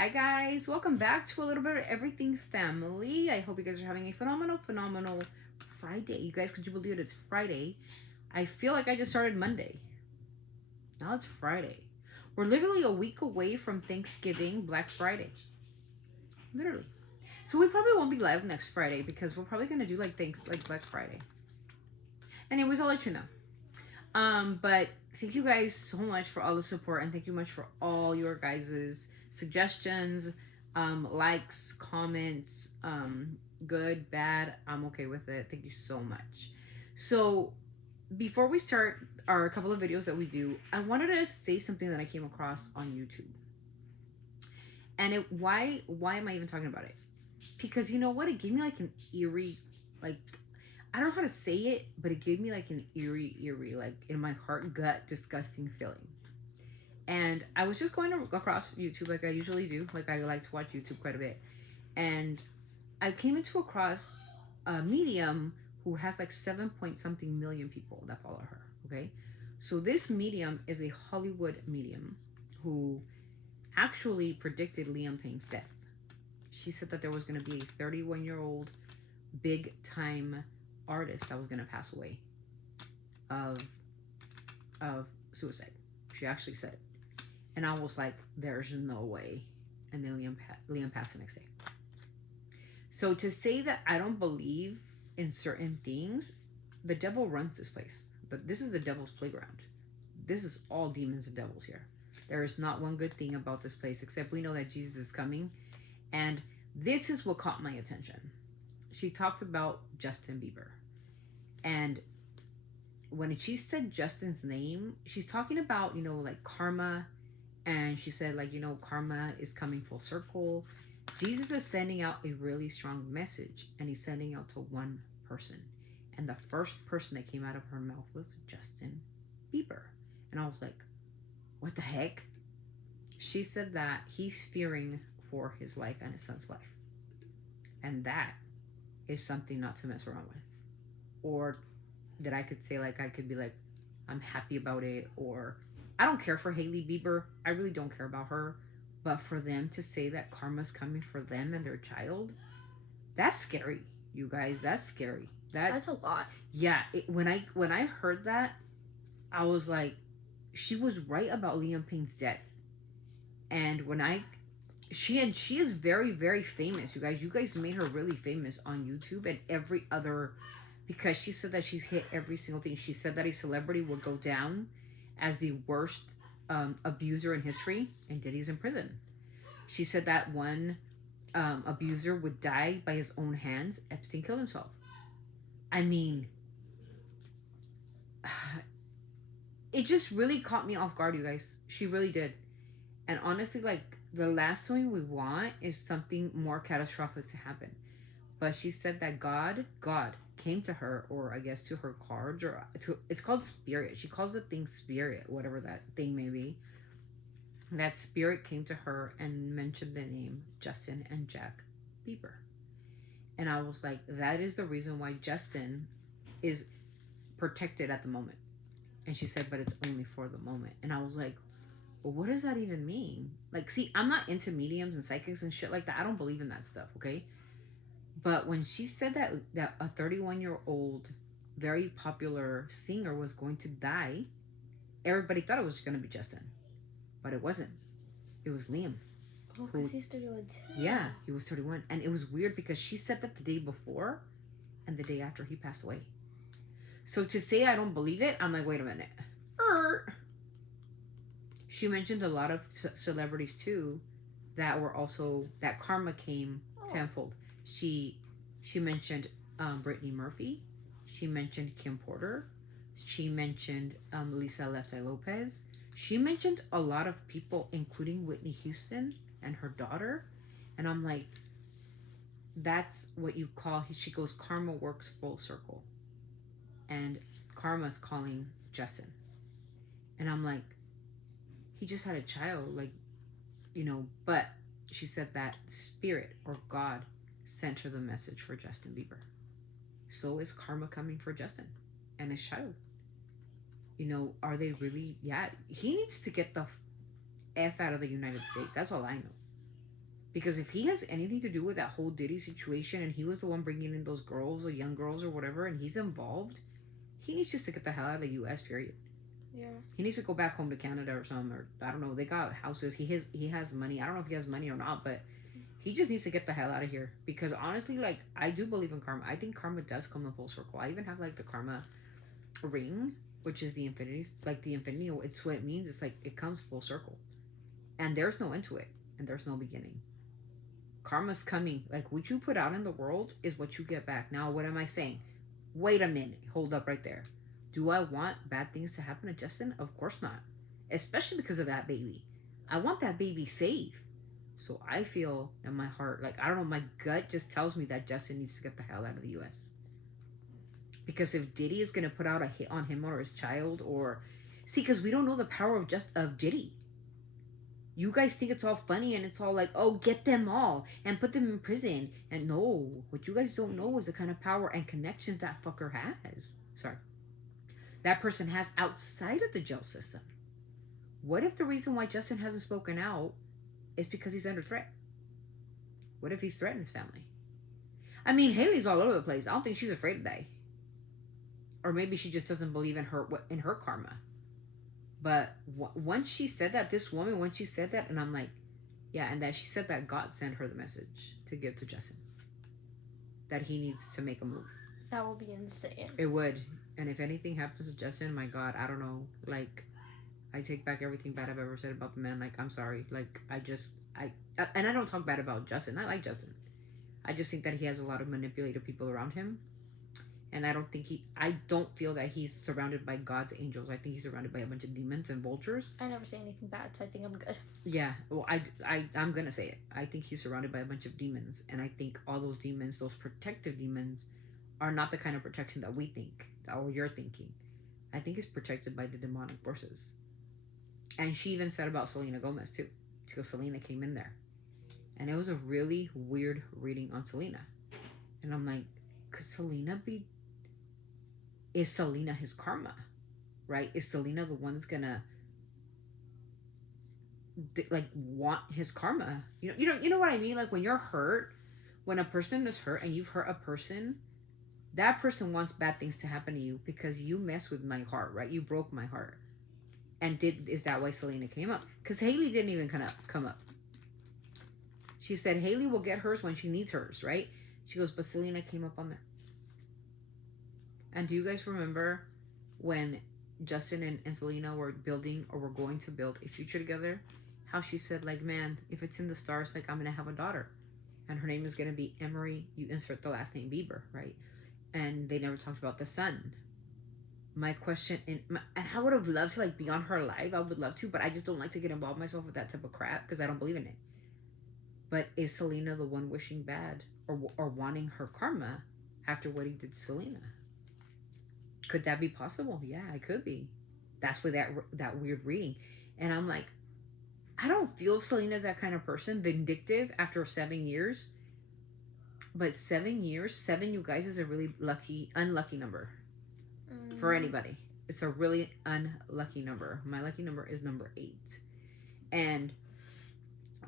Hi guys, welcome back to a little bit of everything family. I hope you guys are having a phenomenal Friday. You guys, could you believe it? It's Friday. I feel like I just started Monday. Now it's Friday. We're literally a week away from Thanksgiving, Black Friday. Literally. So we probably won't be live next Friday because we're probably gonna do like Black Friday. Anyways, I'll let you know. But thank you guys so much for all the support and thank you much for all your guys's suggestions, likes, comments, good, bad. I'm okay with it. Thank you so much. So before we start our couple of videos that we do, I wanted to say something that I came across on YouTube. And why am I even talking about it? Because you know what? It gave me like an eerie, like, I don't know how to say it, but it gave me like an eerie, like in my heart, gut, disgusting feeling. And I was just going across YouTube like I usually do. Like I like to watch YouTube quite a bit. And I came across a medium who has like 7 point something million people that follow her. Okay. So this medium is a Hollywood medium who actually predicted Liam Payne's death. She said that there was going to be a 31-year-old big time artist that was going to pass away of suicide. She actually said it. And I was like, there's no way. And then Liam passed the next day. So to say that I don't believe in certain things, the devil runs this place. But this is the devil's playground. This is all demons and devils here. There is not one good thing about this place, except we know that Jesus is coming. And this is what caught my attention. She talked about Justin Bieber. And when she said Justin's name, she's talking about, you know, like karma. And she said, like, you know, karma is coming full circle. Jesus is sending out a really strong message, and he's sending out to one person. And the first person that came out of her mouth was Justin Bieber. And I was like, what the heck? She said that he's fearing for his life and his son's life. And that is something not to mess around with. Or that I could say, like, I could be like, I'm happy about it, or I don't care for Hailey Bieber. I really don't care about her. But for them to say that karma's coming for them and their child, that's scary, you guys. That's scary. That's a lot. Yeah. When I heard that, I was like, she was right about Liam Payne's death. And when she is very, very famous, you guys. You guys made her really famous on YouTube and every other, because she said that she's hit every single thing. She said that a celebrity would go down as the worst abuser in history, and Diddy's in prison. She said that one abuser would die by his own hands. Epstein killed himself. I mean, it just really caught me off guard, you guys. She really did. And honestly, like, the last thing we want is something more catastrophic to happen. But she said that God came to her, or I guess to her cards, or it's called spirit. She calls the thing spirit, whatever that thing may be. That spirit came to her and mentioned the name Justin and Jack Bieber. And I was like, that is the reason why Justin is protected at the moment. And she said, but it's only for the moment. And I was like, well, what does that even mean? Like, see, I'm not into mediums and psychics and shit like that. I don't believe in that stuff, okay? But when she said that a 31-year-old very popular singer was going to die, everybody thought it was going to be Justin. But it wasn't. It was Liam. Oh, because he's 31 too. Yeah, he was 31. And it was weird because she said that the day before and the day after he passed away. So to say I don't believe it, I'm like, wait a minute. She mentioned a lot of celebrities too that were also, that karma came tenfold. She mentioned Brittany Murphy. She mentioned Kim Porter. She mentioned Lisa Left Eye Lopez. She mentioned a lot of people, including Whitney Houston and her daughter. And I'm like, that's what you call, she goes, karma works full circle. And karma's calling Justin. And I'm like, he just had a child, like, you know, but she said that spirit or God sent her the message for Justin Bieber. So is karma coming for Justin and his child. You know, are they really? Yeah, he needs to get the F out of the United States. That's all I know. Because if he has anything to do with that whole Diddy situation and he was the one bringing in those girls or young girls or whatever and he's involved, he needs just to get the hell out of the U.S., period. Yeah. He needs to go back home to Canada or something, or I don't know. They got houses. He has money. I don't know if he has money or not, but he just needs to get the hell out of here. Because honestly, like, I do believe in karma. I think karma does come in full circle. I even have like the karma ring, which is the infinity, like the infinity. It's what it means. It's like it comes full circle, and there's no end to it, and there's no beginning. Karma's coming. Like what you put out in the world is what you get back. Now, what am I saying? Wait a minute. Hold up right there. Do I want bad things to happen to Justin? Of course not. Especially because of that baby. I want that baby safe. So I feel in my heart, like, I don't know, my gut just tells me that Justin needs to get the hell out of the U.S. Because if Diddy is going to put out a hit on him or his child, or... See, because we don't know the power of Diddy. You guys think it's all funny and it's all like, oh, get them all and put them in prison. And no, what you guys don't know is the kind of power and connections that fucker has. Sorry. That person has outside of the jail system. What if the reason why Justin hasn't spoken out is because he's under threat? What if he's threatened his family? I mean, Haley's all over the place. I don't think she's afraid to die. Or maybe she just doesn't believe in her karma. But once she said that, this woman, when she said that, and I'm like, yeah, and that she said that God sent her the message to give to Justin. That he needs to make a move. That will be insane. It would. And if anything happens to Justin, my God, I don't know. Like, I take back everything bad I've ever said about the man. Like, I'm sorry. Like, and I don't talk bad about Justin. I like Justin. I just think that he has a lot of manipulative people around him. And I don't feel that he's surrounded by God's angels. I think he's surrounded by a bunch of demons and vultures. I never say anything bad, so I think I'm good. Yeah, well, I'm gonna say it. I think he's surrounded by a bunch of demons. And I think all those demons, those protective demons, are not the kind of protection that we think, or you're thinking. I think he's protected by the demonic forces. And she even said about Selena Gomez, too. Because Selena came in there. And it was a really weird reading on Selena. And I'm like, could Selena be... Is Selena his karma? Right? Is Selena the one that's gonna... like, want his karma? You know what I mean? Like, when you're hurt, when a person is hurt and you've hurt a person, that person wants bad things to happen to you because you mess with my heart, right? You broke my heart. And is that why Selena came up? Because Haley didn't even come up. She said Haley will get hers when she needs hers, right? She goes, but Selena came up on there. And do you guys remember when Justin and Selena were building, or were going to build, a future together? How she said, like, man, if it's in the stars, like, I'm going to have a daughter. And her name is going to be Emery. You insert the last name Bieber, right? And they never talked about the son. My question, and I would have loved to, like, be on her live. I would love to, but I just don't like to get involved myself with that type of crap because I don't believe in it. But is Selena the one wishing bad or wanting her karma after what he did to Selena? Could that be possible? Yeah, it could be. That's why that weird reading. And I'm like, I don't feel Selena's that kind of person, vindictive after 7 years. But 7 years, 7, you guys, is a really unlucky number for anybody. It's a really unlucky number. My lucky number is number 8.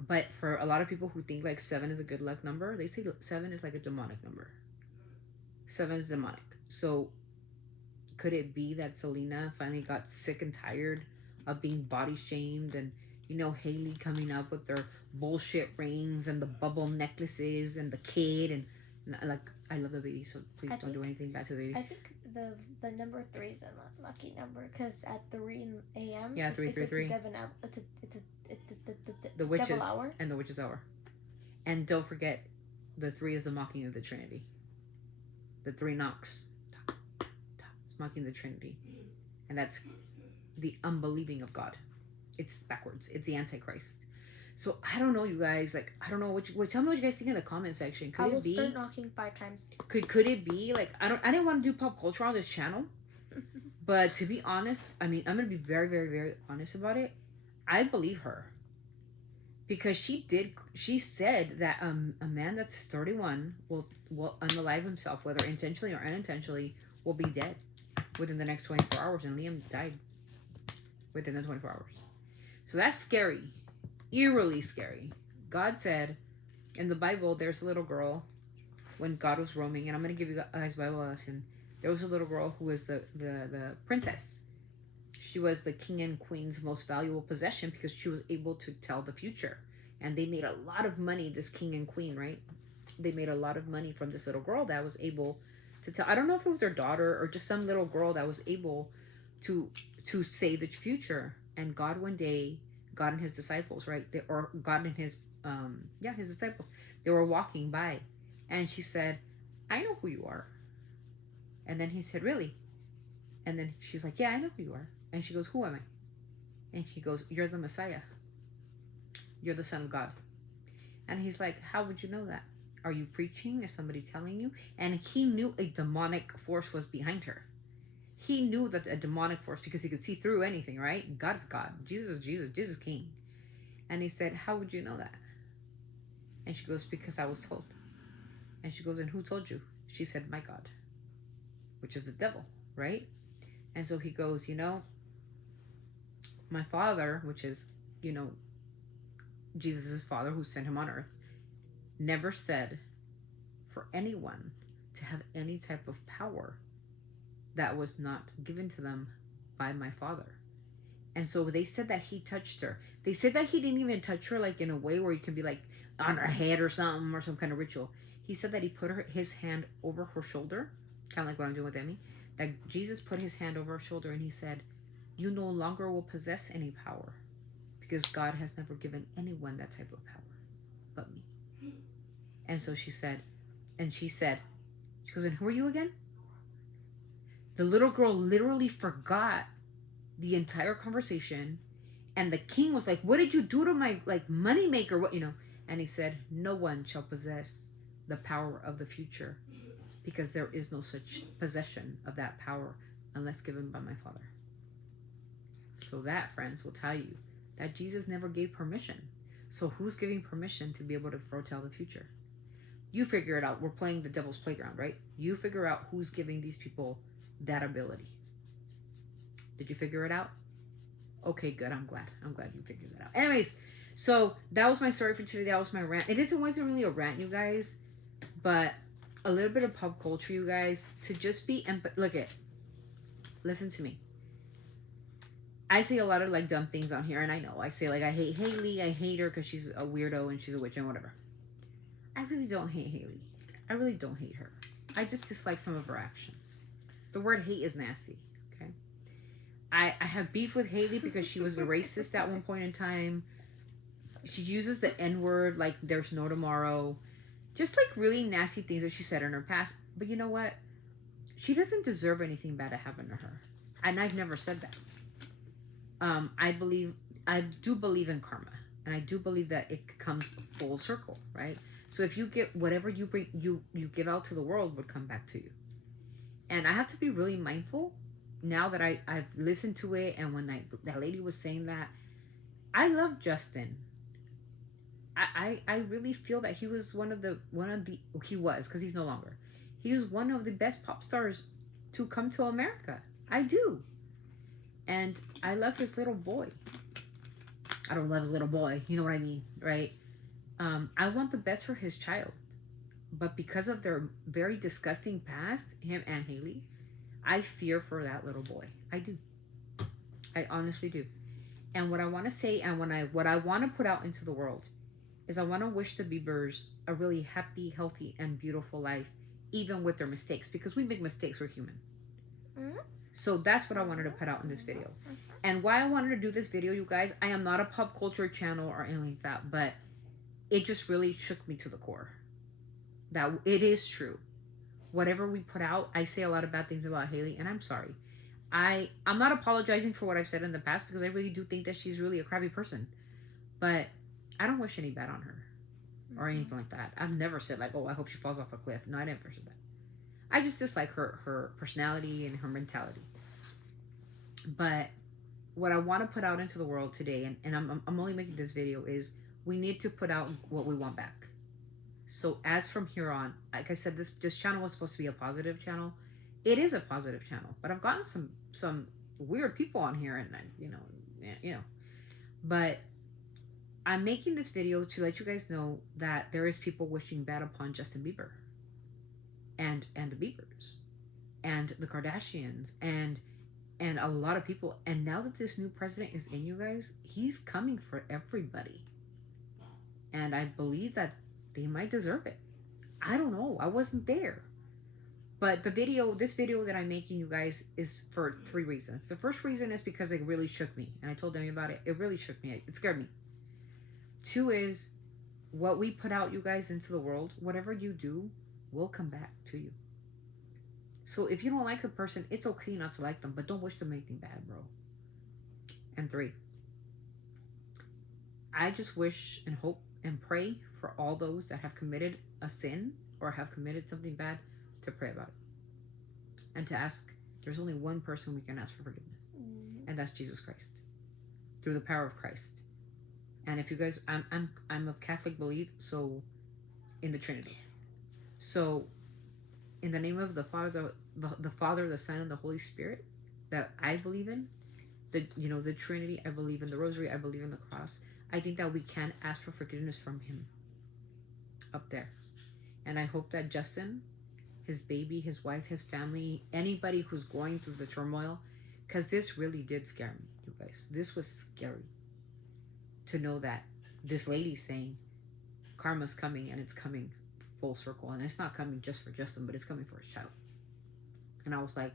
But for a lot of people who think like 7 is a good luck number, they say 7 is like a demonic number. 7 is demonic. So could it be that Selena finally got sick and tired of being body shamed, and Haley coming up with their bullshit rings and the bubble necklaces and the kid, and like, I love the baby, so please don't do anything bad to the baby. I think the number 3 is a lucky number because at 3 a.m. Yeah, 333. It's the witches devil hour. And the witches hour. And don't forget, the 3 is the mocking of the Trinity. The 3 knocks. It's mocking the Trinity, and that's the unbelieving of God. It's backwards. It's the Antichrist. So I don't know, you guys. Like, I don't know tell me what you guys think in the comment section. I will start knocking 5 times. Could it be like, I didn't want to do pop culture on this channel, but to be honest, I mean, I'm gonna be very, very, very honest about it. I believe her because she said that a man that's 31 will unalive himself, whether intentionally or unintentionally, will be dead within the next 24 hours, and Liam died within the 24 hours. So that's scary. Eerily scary. God said, In the Bible, there's a little girl when God was roaming, and I'm going to give you guys a Bible lesson. There was a little girl who was the princess. She was the king and queen's most valuable possession because she was able to tell the future. And they made a lot of money, this king and queen, right? They made a lot of money from this little girl that was able to tell. I don't know if it was their daughter or just some little girl that was able to say the future. And God one day, God and his disciples, right? Or God and his his disciples, they were walking by, and she said, I know who you are. And then he said, really? And then she's like, yeah, I know who you are. And she goes, who am I? And he goes, you're the Messiah. You're the Son of God. And he's like, how would you know that? Are you preaching? Is somebody telling you? And he knew a demonic force was behind her. He knew that a demonic force, because he could see through anything, right? God is God. Jesus is Jesus. Jesus is King. And he said, how would you know that? And she goes, because I was told. And she goes, and who told you? She said, my God, which is the devil, right? And so he goes, my father, which is, Jesus' father who sent him on earth, never said for anyone to have any type of power that was not given to them by my father. And so they said that he touched her. They said that he didn't even touch her like in a way where you can be like on her head or something or some kind of ritual. He said that he put his hand over her shoulder, kind of like what I'm doing with Emmy. That Jesus put his hand over her shoulder and he said, you no longer will possess any power because God has never given anyone that type of power but me. And so she goes, and who are you again? The little girl literally forgot the entire conversation, and the king was like, what did you do to my money maker? What? And he said, no one shall possess the power of the future because there is no such possession of that power unless given by my Father. So that, friends, will tell you that Jesus never gave permission. So who's giving permission to be able to foretell the future? You figure it out. We're playing the devil's playground, right? You figure out who's giving these people that ability. Did you figure it out? Okay, good. I'm glad you figured that out. Anyways, so that was my story for today. That was my rant. Wasn't really a rant, you guys, but a little bit of pop culture, you guys, to just be listen to me. I say a lot of dumb things on here, and I know I say I hate Haley. I hate her because she's a weirdo and she's a witch and whatever. I really don't hate Haley. I really don't hate her. I just dislike some of her actions. The word hate is nasty. Okay, I have beef with Haley because she was a racist at one point in time. She uses the N-word like there's no tomorrow. Just really nasty things that she said in her past. But you know what? She doesn't deserve anything bad to happen to her. And I've never said that. I do believe in karma. And I do believe that it comes full circle, right? So if you get whatever you bring, you give out to the world would come back to you. And I have to be really mindful now that I've listened to it. And when that lady was saying that, I love Justin. I really feel that he was he was, because he's no longer. He was one of the best pop stars to come to America. I do. And I love his little boy. I don't love his little boy. You know what I mean, right? I want the best for his child. But because of their very disgusting past, him and Haley, I fear for that little boy. I do. I honestly do. And what I want to say and what I want to put out into the world is I want to wish the Biebers a really happy, healthy, and beautiful life, even with their mistakes, because we make mistakes, we're human. Mm-hmm. So that's what I wanted to put out in this video. Mm-hmm. And why I wanted to do this video, you guys, I am not a pop culture channel or anything like that, but it just really shook me to the core. That it is true. Whatever we put out, I say a lot of bad things about Haley, and I'm sorry. I'm not apologizing for what I've said in the past, because I really do think that she's really a crappy person. But I don't wish any bad on her or anything like that. I've never said oh, I hope she falls off a cliff. No, I never said that. I just dislike her personality and her mentality. But what I want to put out into the world today, and I'm only making this video, is we need to put out what we want back. So as from here on, like I said, this channel was supposed to be a positive channel. It is a positive channel, but I've gotten some weird people on here, and you know. But I'm making this video to let you guys know that there is people wishing bad upon Justin Bieber and the Biebers and the Kardashians and a lot of people. And now that this new president is in, you guys, he's coming for everybody. And I believe that they might deserve it. I don't know. I wasn't there. But this video that I'm making, you guys, is for 3 reasons. The first reason is because it really shook me. And I told Demi about it. It really shook me. It scared me. 2 is what we put out, you guys, into the world. Whatever you do will come back to you. So if you don't like the person, it's okay not to like them. But don't wish them anything bad, bro. And 3, I just wish and hope and pray for all those that have committed a sin or have committed something bad, to pray about it and to ask. There's only one person we can ask for forgiveness, and that's Jesus Christ, through the power of Christ. And if you guys, I'm of Catholic belief, so in the Trinity. So in the name of the Father, the Father, the Son, and the Holy Spirit, that I believe in, the Trinity. I believe in the Rosary. I believe in the cross. I think that we can ask for forgiveness from Him up there. And I hope that Justin, his baby, his wife, his family, anybody who's going through the turmoil, because this really did scare me, you guys. This was scary to know that this lady's saying karma's coming, and it's coming full circle. And it's not coming just for Justin, but it's coming for his child. And I was like,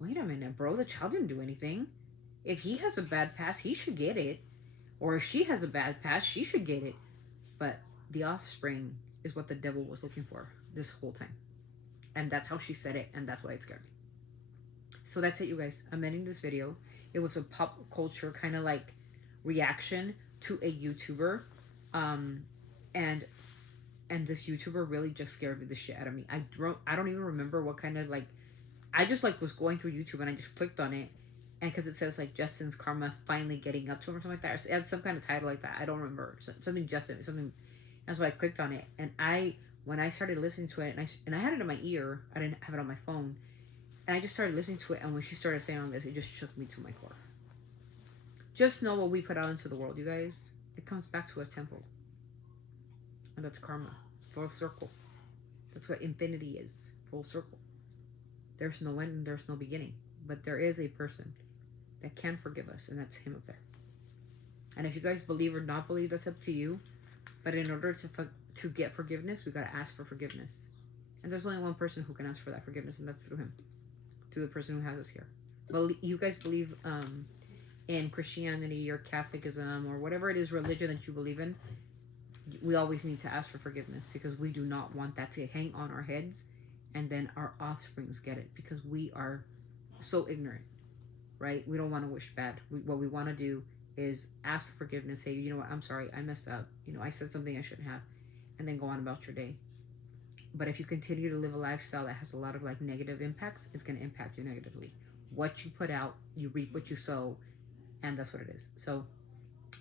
wait a minute, bro. The child didn't do anything. If he has a bad past, he should get it. Or if she has a bad past, she should get it. But the offspring is what the devil was looking for this whole time. And that's how she said it, and that's why it scared me. So that's it, you guys. I'm ending this video. It was a pop culture kind of like reaction to a YouTuber. And this YouTuber really just scared the shit out of me. I don't even remember what kind of like, I just like was going through YouTube and I just clicked on it. And because it says like Justin's karma finally getting up to him or something like that. It had some kind of title like that. I don't remember. Something Justin, something. And so I clicked on it. And when I started listening to it, and I had it in my ear, I didn't have it on my phone. And I just started listening to it. And when she started saying all this, it just shook me to my core. Just know what we put out into the world, you guys. It comes back to us tenfold. And that's karma. Full circle. That's what infinity is. Full circle. There's no end and there's no beginning. But there is a person that can forgive us, and that's Him up there. And if you guys believe or not believe, that's up to you. But in order to get forgiveness, we got to ask for forgiveness. And there's only one person who can ask for that forgiveness, and that's through Him. Through the person who has us here. But you guys believe in Christianity or Catholicism or whatever it is religion that you believe in, we always need to ask for forgiveness, because we do not want that to hang on our heads and then our offsprings get it, because we are so ignorant, right? We don't want to wish bad. What we want to do is ask for forgiveness, say, you know what, I'm sorry, I messed up. I said something I shouldn't have, and then go on about your day. But if you continue to live a lifestyle that has a lot of like negative impacts, it's going to impact you negatively. What you put out, you reap what you sow, and that's what it is. So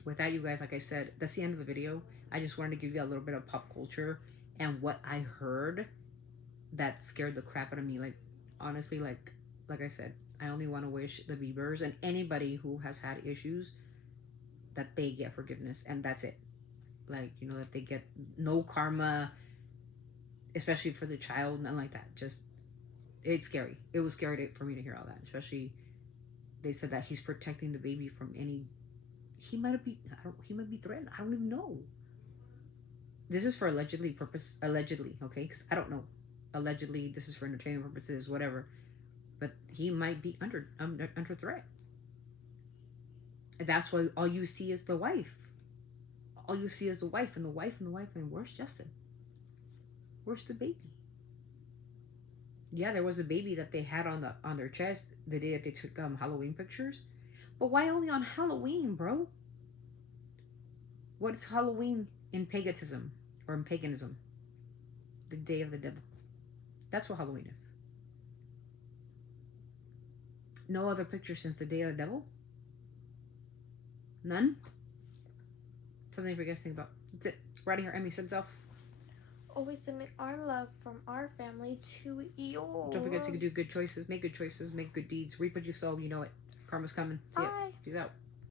with that, you guys, like I said, that's the end of the video. I just wanted to give you a little bit of pop culture and what I heard that scared the crap out of me. Like, honestly, like I said, I only want to wish the Biebers and anybody who has had issues that they get forgiveness, and that's it. Like, that they get no karma, especially for the child, nothing like that. Just, it's scary. It was scary for me to hear all that, especially they said that he's protecting the baby from any, he might be threatened. I don't even know. This is for allegedly, okay? Because I don't know. Allegedly, this is for entertainment purposes, whatever. But he might be under threat. And that's why all you see is the wife. All you see is the wife and the wife and the wife. And where's Justin? Where's the baby? Yeah, there was a baby that they had on their chest the day that they took Halloween pictures. But why only on Halloween, bro? What's Halloween in paganism or in paganism? The day of the devil. That's what Halloween is. No other pictures since the day of the devil? None? Something for you guys to think about. That's it. Right here, Emmy sends off. Always sending our love from our family to yours. Don't forget to do good choices, make good deeds, reap what you sow, you know it. Karma's coming. See ya. Bye. Peace out.